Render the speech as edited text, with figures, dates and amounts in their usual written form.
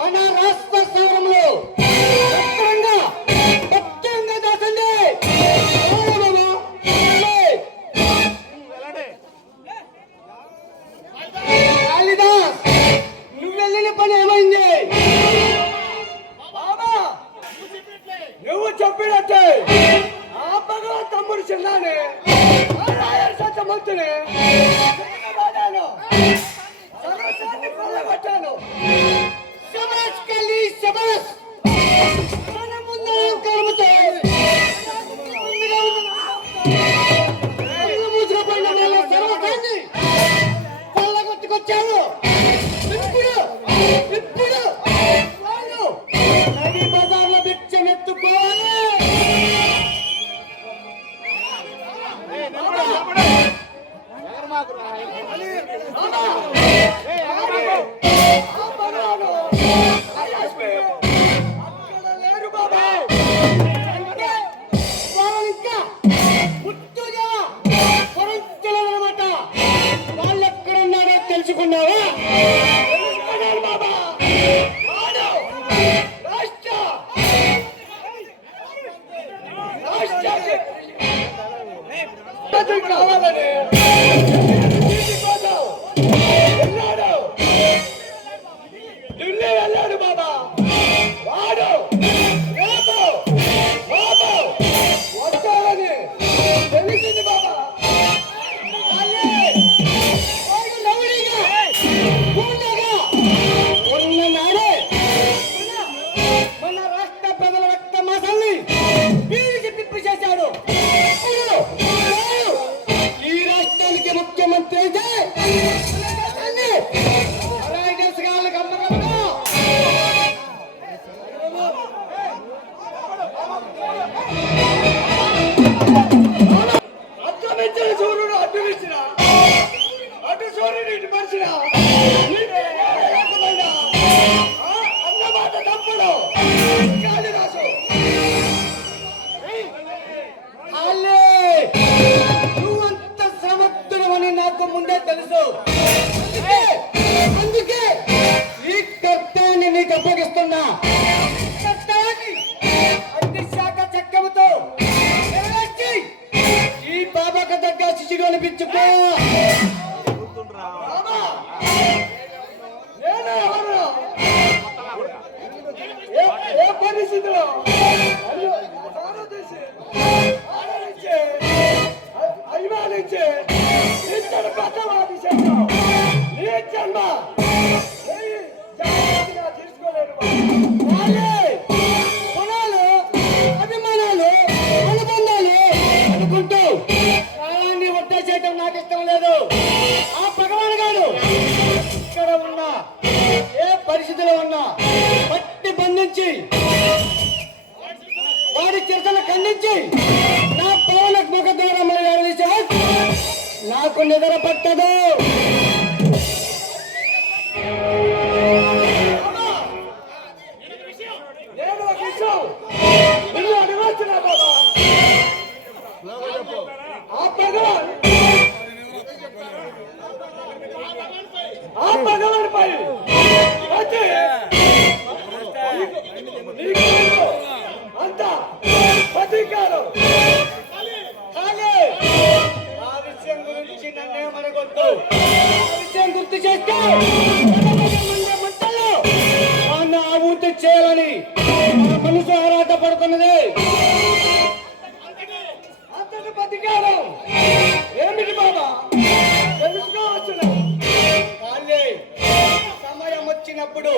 మన రాష్ట్ర స్థానంలో నువ్వు వెళ్ళిన పని ఏమైంది? నువ్వు చెప్పినట్టే ఆ భగవాన్ తమ్ముడు చిన్నానే రాయర్ సత్యమంతునే సర్వసాన్ని కొల్లగొట్టాను. శబాష్ కలి శబాష్. మన ముందరం కరుముతో మూసుకుపోయిన వాళ్ళ సర్వసాన్ని కొల్లగొట్టుకొచ్చావు. ఇప్పుడు వాళ్ళు నది బజార్లో భిక్షమెత్తుకోవాలి. వాళ్ళెక్కడున్నారో తెలుసుకున్నావా? కావాలని ఢిల్లీ వెళ్ళాడు బాబా. వాడు వస్తాడని తెలిసింది బాబా. ఉన్ననాడే మన రాష్ట్ర ప్రజల రక్త మాసాన్ని వీరికి తిప్పి చేశాడు. ఈ రాష్ట్రానికి ముఖ్యమంత్రి అయితే అర్థమించిన సూర్యుడు అడ్డుమించిన అటు సూర్యుడు ఇటు మనిషిన అన్నమాట తప్పుడు కాళిదాసు. నువ్వంత సమర్థుడమని నాకు ముందే తెలుసు. అందుకే ఈ కర్తవ్యాన్ని నీకు అప్పగిస్తున్నా. అన్ని శాఖ చక్కముతో ఈ బాబాకు దగ్గర శిశుడు అనిపించుకో. ఏ పరిస్థితిలో అభిమానించే ఇద్దరు పెద్దవాడి చేస్తావు. ఈ జన్మ తీసుకోలేదు. గుణాలు, అభిమానాలు, అనుబంధాలు అనుకుంటూ కాలాన్ని వడ్డా చేయటం నాకు ఇష్టం లేదు. ఆ భగవాన్ గారు ఇక్కడ ఉన్నా ఏ పరిస్థితిలో ఉన్నా పట్టి బంధించి వాడి చర్చలు ఖండించి నా పవన ముఖ ద్వారా నాకు నిద్ర పట్టదు. ఆ భగవాన్ పై అంత అధికారం. ఆ విషయం గురించి నన్నేమనగొద్దు. ఆ విషయం గుర్తు చేస్తే మంటల్లో ఆహుతి చేయాలని నా మనసు ఆరాటపడుతున్నది. అంతటి అధికారం ఏమిటి బాబా తెలుసుకోవచ్చు. సమయం వచ్చినప్పుడు